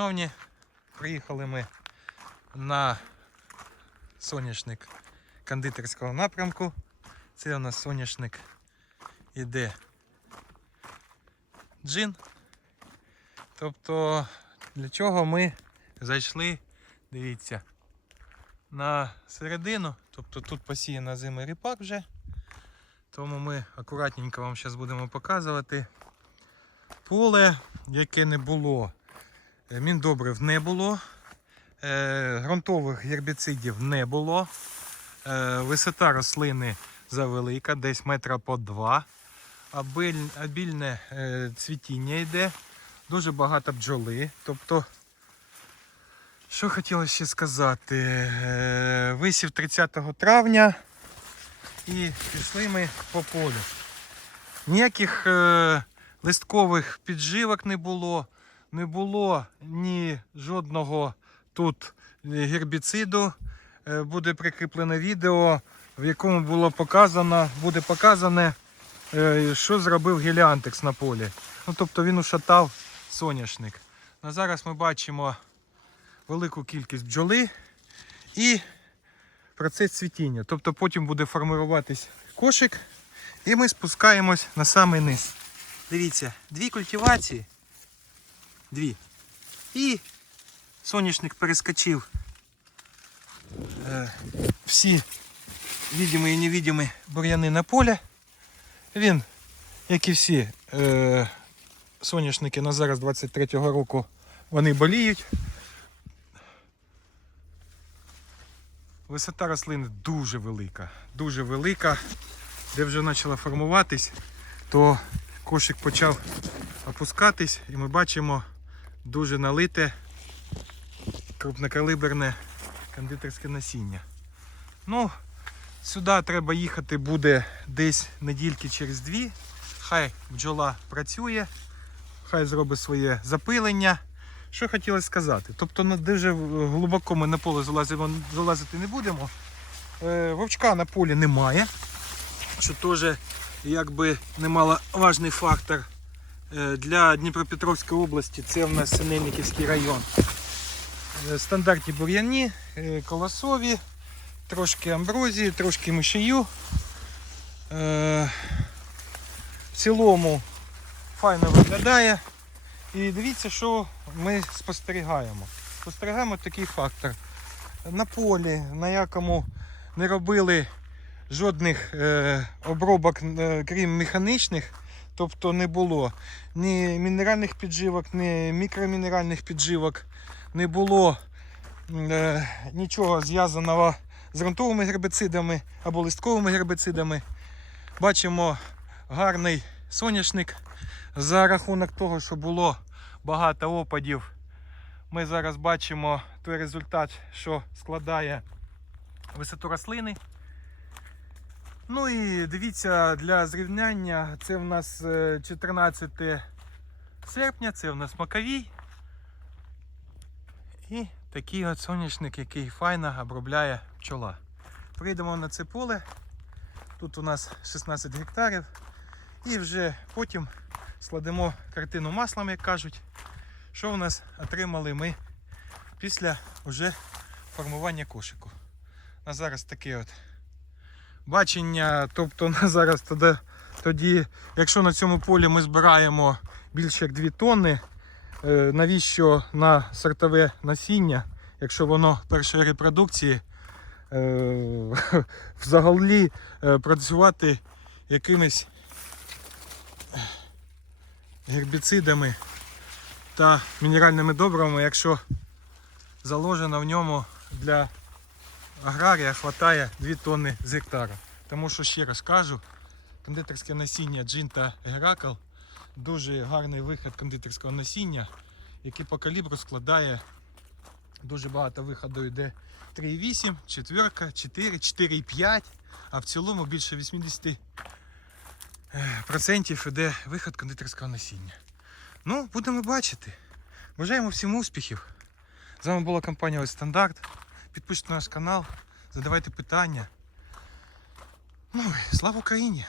Шановні, приїхали ми на соняшник кондитерського напрямку. Це у нас соняшник іде джин. Тобто для чого ми зайшли, дивіться, на середину, тобто тут посіяна зими ріпак вже. Тому ми акуратненько вам зараз будемо показувати поле, яке не було. Е, Міндобрив не було, е, ґрунтових гербіцидів не було. Е, Висота рослини завелика, десь метра по два. Обільне е, цвітіння йде, дуже багато бджоли. Тобто, що хотілося ще сказати? Е, Висів 30 травня і пішли ми по полю. Ніяких е, листкових підживок не було, не було ні жодного тут гербіциду. Е, Буде прикріплене відео, в якому було показано, буде показане, е, що зробив геліантекс на полі. Ну, тобто він ушатав соняшник. На зараз ми бачимо велику кількість бджоли і процес цвітіння. Тобто потім буде формуватись кошик, і ми спускаємось на самий низ. Дивіться, дві культивації. Дві. І соняшник перескочив е, всі відомі і невідомі бур'яни на поле. Він, як і всі е, соняшники на зараз 23-го року, вони боліють. Висота рослини дуже велика, дуже велика. Де вже почала формуватись, то кошик почав опускатись і ми бачимо дуже налите крупнокалиберне кондитерське насіння. Ну, сюди треба їхати буде десь недільки через дві. Хай бджола працює, хай зробить своє запилення. Що хотілося сказати? Тобто ну, дуже глибоко ми на поле залазимо, залазити не будемо. Е, вовчка на полі немає, що теж якби немаловажний фактор Е, для Дніпропетровської області. Це в нас Синельниківський район. Е, Стандартні бур'яні, е, колосові, трошки амброзії, трошки мишею. Е, В цілому файно виглядає. І дивіться, що ми спостерігаємо. Спостерігаємо такий фактор. На полі, на якому не робили жодних е, обробок, е, крім механічних, тобто не було ні мінеральних підживок, ні мікромінеральних підживок, не було е, нічого зв'язаного з ґрунтовими гербицидами або листковими гербицидами. Бачимо гарний соняшник за рахунок того, що було багато опадів. Ми зараз бачимо той результат, що складає висоту рослини. Ну і дивіться, для зрівняння це в нас е, 14 серпня, це в нас маковій. І такий от соняшник, який файно обробляє пчола. Прийдемо на це поле. Тут у нас 16 гектарів. І вже потім складемо картину маслом, як кажуть. Що в нас отримали ми після вже формування кошику. На зараз таке от бачення. Тобто на зараз тоді, тоді, якщо на цьому полі ми збираємо більше як 2 тонни, е, навіщо на сортове насіння, якщо воно першої репродукції, е, взагалі е, працювати якимись гербіцидами та мінеральними добривами, якщо заложено в ньому для аграрія хватає 2 тонни з гектара. Тому що ще раз кажу, кондитерське насіння Джин та Геракл дуже гарний вихід кондитерського насіння, який по калібру складає дуже багато виходу йде 3,8, 4, 4, 4,5, а в цілому більше 80% йде виход кондитерського насіння. Ну, будемо бачити. Бажаємо всім успіхів. З вами була компанія Ось Стандарт. Підпишіть наш канал, задавайте питання. Ну, слава Україні!